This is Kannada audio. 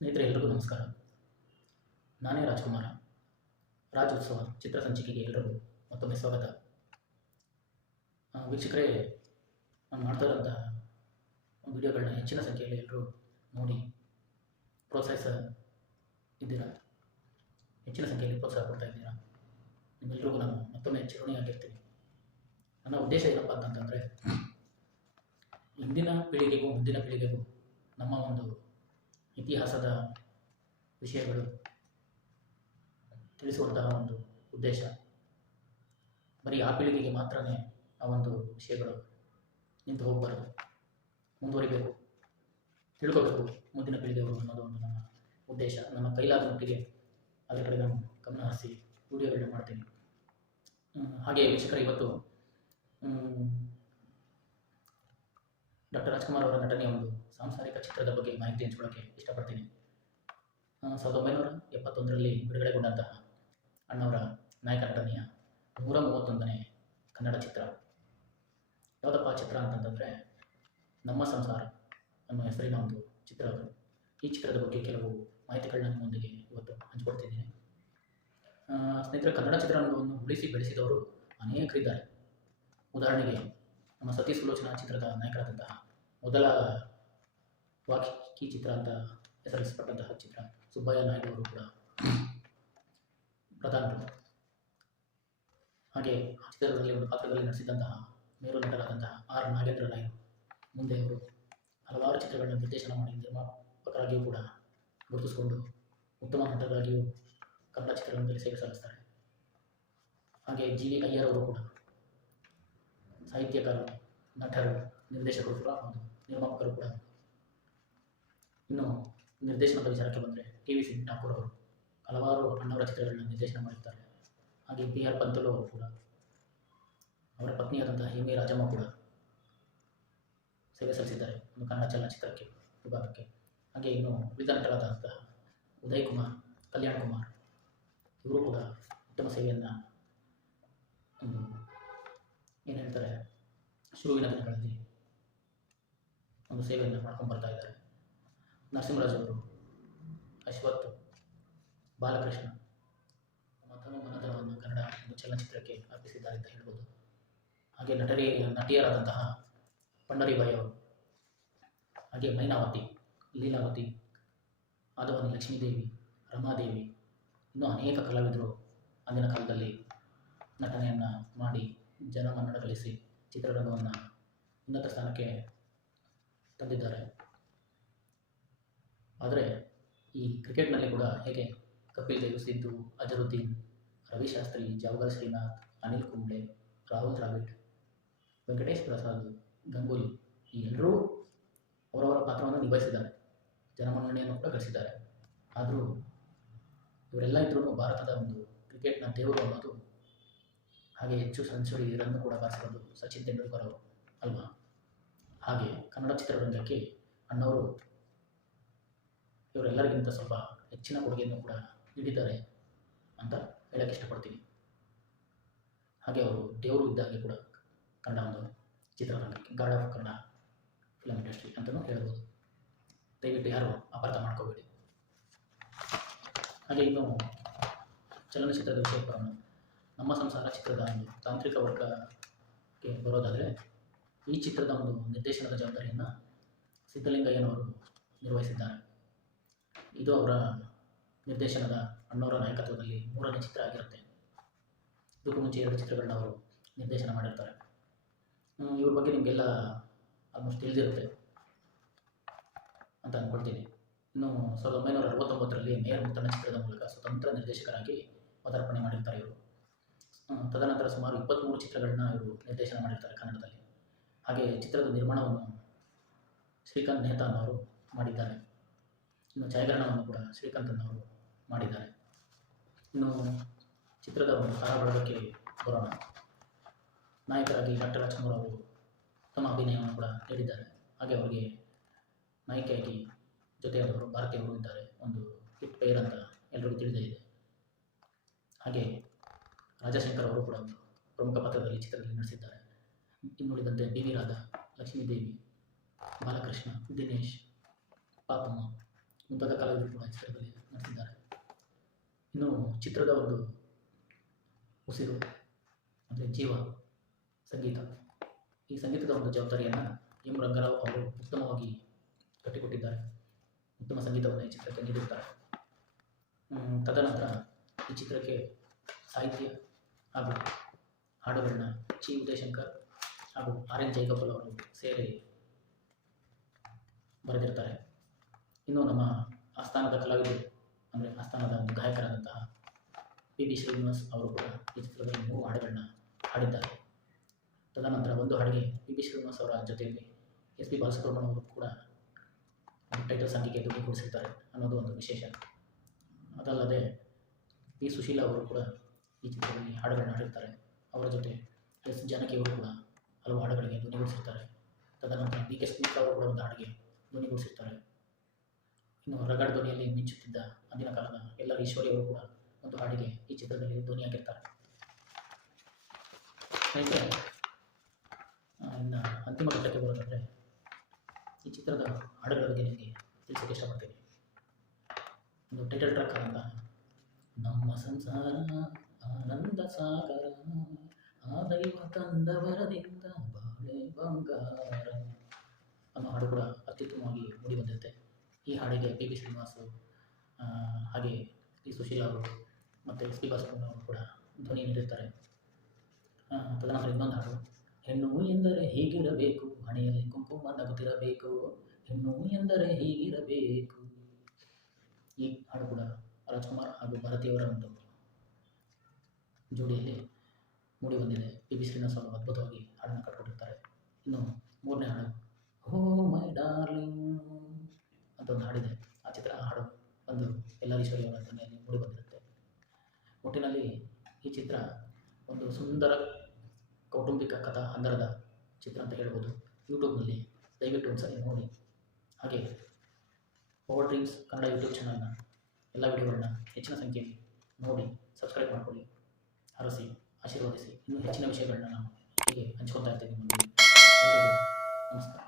ಸ್ನೇಹಿತರೆ ಎಲ್ಲರಿಗೂ ನಮಸ್ಕಾರ. ನಾನೇ ರಾಜ್ಕುಮಾರ. ರಾಜ್ಯೋತ್ಸವ ಚಿತ್ರಸಂಚಿಕೆಗೆ ಎಲ್ಲರಿಗೂ ಮತ್ತೊಮ್ಮೆ ಸ್ವಾಗತ. ವೀಕ್ಷಕರೇ, ನಾನು ಮಾಡ್ತಾ ಇರೋಂಥ ವಿಡಿಯೋಗಳನ್ನ ಹೆಚ್ಚಿನ ಸಂಖ್ಯೆಯಲ್ಲಿ ಎಲ್ಲರೂ ನೋಡಿ ಪ್ರೋತ್ಸಾಹಿಸ ಇದ್ದೀರಾ. ಹೆಚ್ಚಿನ ಸಂಖ್ಯೆಯಲ್ಲಿ ಪ್ರೋತ್ಸಾಹ ಕೊಡ್ತಾ ಇದ್ದೀರಾ. ನಿಮ್ಮೆಲ್ಲರಿಗೂ ನಾನು ಮತ್ತೊಮ್ಮೆ ಚಿರಋಣಿಯಾಗಿರ್ತೀನಿ. ನನ್ನ ಉದ್ದೇಶ ಏನಪ್ಪ ಅಂತಂತಂದರೆ, ಇಂದಿನ ಪೀಳಿಗೆಗೂ ಮುಂದಿನ ಪೀಳಿಗೆಗೂ ನಮ್ಮ ಒಂದು ಇತಿಹಾಸದ ವಿಷಯಗಳು ತಿಳಿಸುವಂತಹ ಒಂದು ಉದ್ದೇಶ. ಬರೀ ಆ ಪೀಳಿಗೆಗೆ ಮಾತ್ರನೇ ಆ ಒಂದು ವಿಷಯಗಳು ನಿಂತು ಹೋಗಬಾರ್ದು, ಮುಂದುವರಿಬೇಕು, ತಿಳ್ಕೋಬೇಕು ಮುಂದಿನ ಪೀಳಿಗೆಗಳು ಅನ್ನೋದು ಒಂದು ನನ್ನ ಉದ್ದೇಶ. ನನ್ನ ಕೈಲಾದ ಮಟ್ಟಿಗೆ ಅದರ ಕಡೆ ನಾನು ಗಮನ ಹರಿಸಿ ವಿಡಿಯೋಗಳನ್ನ ಮಾಡ್ತೀನಿ. ಹಾಗೆ ವೀಕ್ಷಕರ, ಇವತ್ತು ಡಾಕ್ಟರ್ ರಾಜ್ಕುಮಾರ್ ಅವರ ನಟನೆಯ ಒಂದು ಸಾಂಸಾರಿಕ ಚಿತ್ರದ ಬಗ್ಗೆ ಮಾಹಿತಿ ಹಂಚಿಕೊಳ್ಳೋಕ್ಕೆ ಇಷ್ಟಪಡ್ತೀನಿ. 1971ರಲ್ಲಿ ಬಿಡುಗಡೆಗೊಂಡಂತಹ ಅಣ್ಣವರ ನಾಯಕ ನಟನೆಯ 131ನೇ ಕನ್ನಡ ಚಿತ್ರ ಯಾವುದಪ್ಪ ಚಿತ್ರ ಅಂತಂತಂದರೆ ನಮ್ಮ ಸಂಸಾರ ಅನ್ನೋ ಹೆಸರಿನ ಒಂದು ಚಿತ್ರ ಅದು. ಈ ಚಿತ್ರದ ಬಗ್ಗೆ ಕೆಲವು ಮಾಹಿತಿಗಳನ್ನ ನಿಮ್ಮೊಂದಿಗೆ ಇವತ್ತು ಹಂಚಿಕೊಡ್ತಿದ್ದೀನಿ. ಸ್ನೇಹಿತರೆ, ಕನ್ನಡ ಚಿತ್ರರಂಗವನ್ನು ಉಳಿಸಿ ಬೆಳೆಸಿದವರು ಅನೇಕರಿದ್ದಾರೆ. ಉದಾಹರಣೆಗೆ ನಮ್ಮ ಸತಿ ಸುಲೋಚನಾ ಚಿತ್ರದ ನಾಯಕರಾದಂತಹ ಮೊದಲ ವಾಕಿ ಚಿತ್ರ ಅಂತ ಹೆಸರಿಸಲ್ಪಟ್ಟಂತಹ ಚಿತ್ರ ಸುಬ್ಬಯ್ಯ ನಾಯ್ಡು ಅವರು ಕೂಡ ಪ್ರಧಾನರು. ಹಾಗೆ ಆ ಚಿತ್ರದಲ್ಲಿ ಒಂದು ಪಾತ್ರದಲ್ಲಿ ನಟಿಸಿದಂತಹ ಮೇರು ನಟರಾದಂತಹ ಆರ್ ನಾಗೇಂದ್ರ ನಾಯ್ಡು ಮುಂದೆ ಅವರು ಹಲವಾರು ಚಿತ್ರಗಳನ್ನು ನಿರ್ದೇಶನ ಮಾಡಿ ನಿರ್ಮಾಪಕರಾಗಿಯೂ ಕೂಡ ಗುರುತಿಸಿಕೊಂಡು ಉತ್ತಮ ನಟರಾಗಿಯೂ ಕನ್ನಡ ಚಿತ್ರರಂಗದಲ್ಲಿ ಸೇವೆ ಸಲ್ಲಿಸ್ತಾರೆ. ಹಾಗೆ ಜಿ ವಿ ಅಯ್ಯರ್ ಅವರು ಕೂಡ ಸಾಹಿತ್ಯಕಾರರು, ನಟರು, ನಿರ್ದೇಶಕರು ಕೂಡ ಒಂದು ನಿರ್ಮಾಪಕರು ಕೂಡ. ಇನ್ನು ನಿರ್ದೇಶನದ ವಿಚಾರಕ್ಕೆ ಬಂದರೆ ಕೆ.ವಿ. ಸಿ ಠಾಕೂರ್ ಅವರು ಹಲವಾರು ಅಣ್ಣವರ ಚಿತ್ರಗಳನ್ನ ನಿರ್ದೇಶನ ಮಾಡಿರ್ತಾರೆ. ಹಾಗೆ ಬಿ ಆರ್ ಪಂತಲು ಅವರು ಕೂಡ, ಅವರ ಪತ್ನಿಯಾದಂತಹ ಎಂ ಎ ರಾಜಮ್ಮ ಕೂಡ ಸೇವೆ ಸಲ್ಲಿಸಿದ್ದಾರೆ ಒಂದು ಕನ್ನಡ ಚಲನಚಿತ್ರಕ್ಕೆ ವಿಭಾಗಕ್ಕೆ. ಹಾಗೆ ಇನ್ನು ಉಳಿದ ನಟರಾದಂತಹ ಉದಯ್ ಕುಮಾರ್, ಕಲ್ಯಾಣ್ ಕುಮಾರ್ ಇವರು ಕೂಡ ಉತ್ತಮ ಸೇವೆಯನ್ನು ಒಂದು ಏನು ಹೇಳ್ತಾರೆ ಶುರುವಿನ ದಿನಗಳಲ್ಲಿ ಒಂದು ಸೇವೆಯನ್ನು ಮಾಡ್ಕೊಂಡು ಬರ್ತಾ ಇದ್ದಾರೆ. ನರಸಿಂಹರಾಜ್ ಅವರು, ಅಶ್ವಥ್, ಬಾಲಕೃಷ್ಣ ತಮ್ಮ ಮನತನವನ್ನು ಕನ್ನಡ ಒಂದು ಚಲನಚಿತ್ರಕ್ಕೆ ಅರ್ಪಿಸಿದ್ದಾರೆ ಅಂತ ಹೇಳ್ಬೋದು. ಹಾಗೆ ನಟಿಯರಾದಂತಹ ಪಂಡರಿಬಾಯಿ ಅವರು, ಹಾಗೆ ಮೈನಾವತಿ, ಲೀಲಾವತಿ, ಆದವಾನಿ ಲಕ್ಷ್ಮೀದೇವಿ, ರಮಾದೇವಿ, ಇನ್ನೂ ಅನೇಕ ಕಲಾವಿದರು ಅಂದಿನ ಕಾಲದಲ್ಲಿ ನಟನೆಯನ್ನು ಮಾಡಿ ಜನಮನ್ನಣ ಗಳಿಸಿ ಚಿತ್ರರಂಗವನ್ನು ಉನ್ನತ ಸ್ಥಾನಕ್ಕೆ ತಂದಿದ್ದಾರೆ. ಆದರೆ ಈ ಕ್ರಿಕೆಟ್ನಲ್ಲಿ ಕೂಡ ಹೇಗೆ ಕಪಿಲ್ ದೇವ್, ಸಿದ್ದು, ಅಜರುದ್ದೀನ್, ರವಿಶಾಸ್ತ್ರಿ, ಜಾವಗಲ್ ಶ್ರೀನಾಥ್, ಅನಿಲ್ ಕುಂಬ್ಳೆ, ರಾಹುಲ್ ದ್ರಾವಿಡ್, ವೆಂಕಟೇಶ್ ಪ್ರಸಾದ್, ಗಂಗೂಲಿ ಈ ಎಲ್ಲರೂ ಅವರವರ ಪಾತ್ರವನ್ನು ನಿಭಾಯಿಸಿದ್ದಾರೆ, ಜನಮನ್ನಣೆಯನ್ನು ಕೂಡ ಗಳಿಸಿದ್ದಾರೆ. ಆದರೂ ಇವರೆಲ್ಲ ಇದ್ರೂ ಭಾರತದ ಒಂದು ಕ್ರಿಕೆಟ್ನ ದೇವರು ಅನ್ನೋದು, ಹಾಗೆ ಹೆಚ್ಚು ಸೆಂಚುರಿ ರನ್ ಕೂಡ ಬಾರಿಸಿರೋದು ಸಚಿನ್ ತೆಂಡೂಲ್ಕರ್ ಅವರು ಅಲ್ವಾ. ಹಾಗೆ ಕನ್ನಡ ಚಿತ್ರರಂಗಕ್ಕೆ ಅಣ್ಣವರು ಇವರೆಲ್ಲರಿಗಿಂತ ಸ್ವಲ್ಪ ಹೆಚ್ಚಿನ ಕೊಡುಗೆಯನ್ನು ಕೂಡ ನೀಡಿದ್ದಾರೆ ಅಂತ ಹೇಳಕ್ಕೆ ಇಷ್ಟಪಡ್ತೀನಿ. ಹಾಗೆ ಅವರು ದೇವರು ಇದ್ದಾಗೆ ಕೂಡ ಕನ್ನಡ ಒಂದು ಚಿತ್ರರಂಗಕ್ಕೆ, god of Kannada film industry ಅಂತಲೂ ಹೇಳ್ಬೋದು. ದಯವಿಟ್ಟು ಯಾರು ಅಪಾರ್ಥ ಮಾಡ್ಕೋಬೇಡಿ. ಹಾಗೆ ಇನ್ನು ಚಲನಚಿತ್ರದ ವಿಷಯ ಬರೋಣ. ನಮ್ಮ ಸಂಸಾರ ಚಿತ್ರದ ಒಂದು ತಾಂತ್ರಿಕ ವರ್ಗಕ್ಕೆ ಬರೋದಾದರೆ, ಈ ಚಿತ್ರದ ಒಂದು ನಿರ್ದೇಶನದ ಜವಾಬ್ದಾರಿಯನ್ನು ಸಿದ್ದಲಿಂಗಯ್ಯನವರು ನಿರ್ವಹಿಸಿದ್ದಾರೆ. ಇದು ಅವರ ನಿರ್ದೇಶನದ ಅಣ್ಣವರ ನಾಯಕತ್ವದಲ್ಲಿ 3ನೇ ಚಿತ್ರ ಆಗಿರುತ್ತೆ. ಇದಕ್ಕೂ ಮುಂಚೆ 2 ಚಿತ್ರಗಳನ್ನ ಅವರು ನಿರ್ದೇಶನ ಮಾಡಿರ್ತಾರೆ. ಇವ್ರ ಬಗ್ಗೆ ನಿಮಗೆಲ್ಲ ಆಲ್ಮೋಸ್ಟ್ ತಿಳಿದಿರುತ್ತೆ ಅಂತ ಅಂದ್ಕೊಳ್ತೀನಿ. ಇನ್ನು 1969ರಲ್ಲಿ ಮೇಯರ್ ಮುತ್ತಣ್ಣ ಚಿತ್ರದ ಮೂಲಕ ಸ್ವತಂತ್ರ ನಿರ್ದೇಶಕರಾಗಿ ಪದಾರ್ಪಣೆ ಮಾಡಿರ್ತಾರೆ ಇವರು. ತದನಂತರ ಸುಮಾರು 23 ಚಿತ್ರಗಳನ್ನ ಇವರು ನಿರ್ದೇಶನ ಮಾಡಿರ್ತಾರೆ ಕನ್ನಡದಲ್ಲಿ. ಹಾಗೆ ಚಿತ್ರದ ನಿರ್ಮಾಣವನ್ನು ಶ್ರೀಕಾಂತ್ ಮೆಹ್ತಾ ಅವರು ಮಾಡಿದ್ದಾರೆ. ಇನ್ನು ಛಾಯಾಗ್ರಹಣವನ್ನು ಕೂಡ ಶ್ರೀಕಾಂತ್ ಅವರು ಮಾಡಿದ್ದಾರೆ. ಇನ್ನು ಚಿತ್ರದ ಒಂದು ತಾರಾಬಳಗಕ್ಕೆ ಬರೋಣ. ನಾಯಕರಾಗಿ ಡಾಕ್ಟರ್ ರಾಜ್ಕುಮಾರ್ ಅವರು ತಮ್ಮ ಅಭಿನಯವನ್ನು ಕೂಡ ನೀಡಿದ್ದಾರೆ. ಹಾಗೆ ಅವರಿಗೆ ನಾಯಕಿಯಾಗಿ ಜೊತೆಯಾದವರು ಭಾರತೀಯವರು ಇದ್ದಾರೆ. ಒಂದು ಹಿಟ್ ಪೇರ್ ಅಂತ ಎಲ್ಲರಿಗೂ ತಿಳಿದೇ ಇದೆ. ಹಾಗೆ ರಾಜಶೇಖರ್ ಅವರು ಕೂಡ ಒಂದು ಪ್ರಮುಖ ಪಾತ್ರದಲ್ಲಿ ಚಿತ್ರದಲ್ಲಿ ನಟಿಸಿದ್ದಾರೆ. ಇನ್ನುಳಿದಂತೆ ಬಿ ವಿ ರಾಧಾ, ಲಕ್ಷ್ಮೀದೇವಿ, ಬಾಲಕೃಷ್ಣ, ದಿನೇಶ್, ಪಾಪಮ್ಮ ಮುಂತಾದ ಕಲಾವಿದರು ಕೂಡ ಈ ಚಿತ್ರದಲ್ಲಿ ನಟಿಸಿದ್ದಾರೆ. ಇನ್ನು ಚಿತ್ರದ ಒಂದು ಉಸಿರು ಅಂದರೆ ಜೀವ ಸಂಗೀತ. ಈ ಸಂಗೀತದ ಒಂದು ಜವಾಬ್ದಾರಿಯನ್ನು ಎಂ ರಂಗರಾವ್ ಅವರು ಉತ್ತಮವಾಗಿ ಕಟ್ಟಿಕೊಟ್ಟಿದ್ದಾರೆ. ಉತ್ತಮ ಸಂಗೀತವನ್ನು ಈ ಚಿತ್ರಕ್ಕೆ ನೀಡಿರುತ್ತಾರೆ. ತದನಂತರ ಈ ಚಿತ್ರಕ್ಕೆ ಸಾಹಿತ್ಯ ಹಾಗೂ ಹಾಡುಗಳನ್ನ ಚಿ ಉದಯಶಂಕರ್ ಹಾಗೂ ಆರ್ ಎನ್ ಜಯಗೋಪಾಲ್ ಅವರು ಸೇರಿ ಬರೆದಿರ್ತಾರೆ. ಇನ್ನು ನಮ್ಮ ಆಸ್ಥಾನದ ಕಲಾವಿದರು ಅಂದರೆ ಆಸ್ಥಾನದ ಒಂದು ಗಾಯಕರಾದಂತಹ ಪಿ ಬಿ ಶ್ರೀನಿವಾಸ್ ಅವರು ಕೂಡ ಈ ಚಿತ್ರದಲ್ಲಿ 3 ಹಾಡುಗಳನ್ನ ಹಾಡಿದ್ದಾರೆ. ತದನಂತರ ಒಂದು ಹಾಡಿಗೆ ಪಿ ಬಿ ಶ್ರೀನಿವಾಸ್ ಅವರ ಜೊತೆಯಲ್ಲಿ ಎಸ್ ಪಿ ಬಾಲಸುಬ್ರಹ್ಮಣ್ಯ ಅವರು ಕೂಡ ಟೈಟಲ್ ಸಾಂಗಿಗೆ ಧ್ವನಿ ಕೊಡಿಸಿರ್ತಾರೆ ಅನ್ನೋದು ಒಂದು ವಿಶೇಷ. ಅದಲ್ಲದೆ ಪಿ ಸುಶೀಲಾ ಅವರು ಕೂಡ ಈ ಚಿತ್ರದಲ್ಲಿ ಹಾಡುಗಳನ್ನ ಹಾಡಿರ್ತಾರೆ. ಅವರ ಜೊತೆ ಎಸ್ ಜಾನಕಿ ಅವರು ಕೂಡ ಹಲವು ಹಾಡುಗಳಿಗೆ ಧ್ವನಿಗೂಡಿಸಿರ್ತಾರೆ. ತದನಂತರ ಬಿ ಕೆ ಸ್ಮಿತ್ ಅವರು ಕೂಡ ಒಂದು ಹಾಡಿಗೆ ಧ್ವನಿಗೂಡಿಸಿರ್ತಾರೆ. ಇನ್ನು ರಗಡ್ ಧ್ವನಿಯಲ್ಲಿ ಮಿಂಚುತ್ತಿದ್ದ ಅಂದಿನ ಕಾಲದ ಎಲ್ಲ ಈಶ್ವರಿ ಅವರು ಕೂಡ ಒಂದು ಹಾಡಿಗೆ ಈ ಚಿತ್ರದಲ್ಲಿ ಧ್ವನಿಯಾಗಿರ್ತಾರೆ. ಸ್ನೇಹಿತರೆ, ಇನ್ನು ಅಂತಿಮ ಘಟ್ಟಕ್ಕೆ ಬರೋದಾದರೆ ಈ ಚಿತ್ರದ ಹಾಡುಗಳ ಬಗ್ಗೆ ನಿಮಗೆ ತಿಳಿಸೋಕ್ಕೆ ಇಷ್ಟಪಡ್ತೀನಿ. ಒಂದು ಟೈಟಲ್ ಟ್ರ್ಯಾಕ್ ಆದಂತಹ ನಮ್ಮ ಸಂಸಾರ ಆನಂದ ಸಾಗರ, ಆ ದೈವ ತಂದ ವರದಿಂದ ಬಾಳೆ ಬಂಗಾರ ಅನ್ನೋ ಹಾಡು ಕೂಡ ಅತ್ಯುತ್ತಮವಾಗಿ ಮೂಡಿಬಂದಿರುತ್ತೆ. ಈ ಹಾಡಿಗೆ ಪಿ ಬಿ ಶ್ರೀನಿವಾಸು ಹಾಗೆ ಪಿ ಸುಶೀಲಾ ಅವರು ಮತ್ತು ಎಸ್ ಪಿ ಬಾಲಸುಬ್ರಹ್ಮಣ್ಯ ಅವರು ಕೂಡ ಧ್ವನಿ ನೀಡಿರ್ತಾರೆ. ತದನಂತರ ಇನ್ನೊಂದು ಹಾಡು, ಹೆಣ್ಣು ಎಂದರೆ ಹೀಗಿರಬೇಕು, ಹಣೆಯಲ್ಲಿ ಕುಂಕುಮ ನಗುತ್ತಿರಬೇಕು, ಹೆಣ್ಣು ಎಂದರೆ ಹೀಗಿರಬೇಕು. ಈ ಹಾಡು ಕೂಡ ರಾಜ್ಕುಮಾರ್ ಹಾಗೂ ಭಾರತಿಯವರ ಒಂದು ಜೋಡಿಯಲ್ಲಿ ಮೂಡಿಬಂದಿದೆ. ಪಿ ಬಿ ಶ್ರೀನಿವಾಸ್ ಅವರು ಅದ್ಭುತವಾಗಿ ಹಾಡನ್ನು ಕಟ್ಕೊಟ್ಟಿರ್ತಾರೆ. ಇನ್ನು 3ನೇ ಹಾಡು, ಓ ಮೈ ಡಾರ್ಲಿಂಗ್ ಅಂತ ಒಂದು ಹಾಡಿದೆ. ಆ ಹಾಡು ಒಂದು ಎಲ್ಲ ಈಶ್ವರಿಯವರ ಧ್ವನಿಯಲ್ಲಿ ಮೂಡಿಬಂದಿರುತ್ತೆ. ಒಟ್ಟಿನಲ್ಲಿ ಈ ಚಿತ್ರ ಒಂದು ಸುಂದರ ಕೌಟುಂಬಿಕ ಕಥಾ ಹಂದರದ ಚಿತ್ರ ಅಂತ ಹೇಳ್ಬೋದು. ಯೂಟ್ಯೂಬ್ನಲ್ಲಿ ದಯವಿಟ್ಟು ಒಂದ್ಸರಿ ನೋಡಿ. ಹಾಗೆ ಪವರ್ ಡ್ರೀಮ್ಸ್ ಕನ್ನಡ ಯೂಟ್ಯೂಬ್ ಚಾನಲ್ನ ಎಲ್ಲ ವಿಡಿಯೋಗಳನ್ನ ಹೆಚ್ಚಿನ ಸಂಖ್ಯೆಯಲ್ಲಿ ನೋಡಿ ಸಬ್ಸ್ಕ್ರೈಬ್ ಮಾಡಿಕೊಳ್ಳಿ, ಹರಸಿ, ಆಶೀರ್ವದಿಸಿ. ಇನ್ನೂ ಹೆಚ್ಚಿನ ವಿಷಯಗಳನ್ನ ನಾನು ಹೀಗೆ ಹಂಚ್ಕೊತಾ ಇರ್ತೀನಿ. ನಮಸ್ಕಾರ.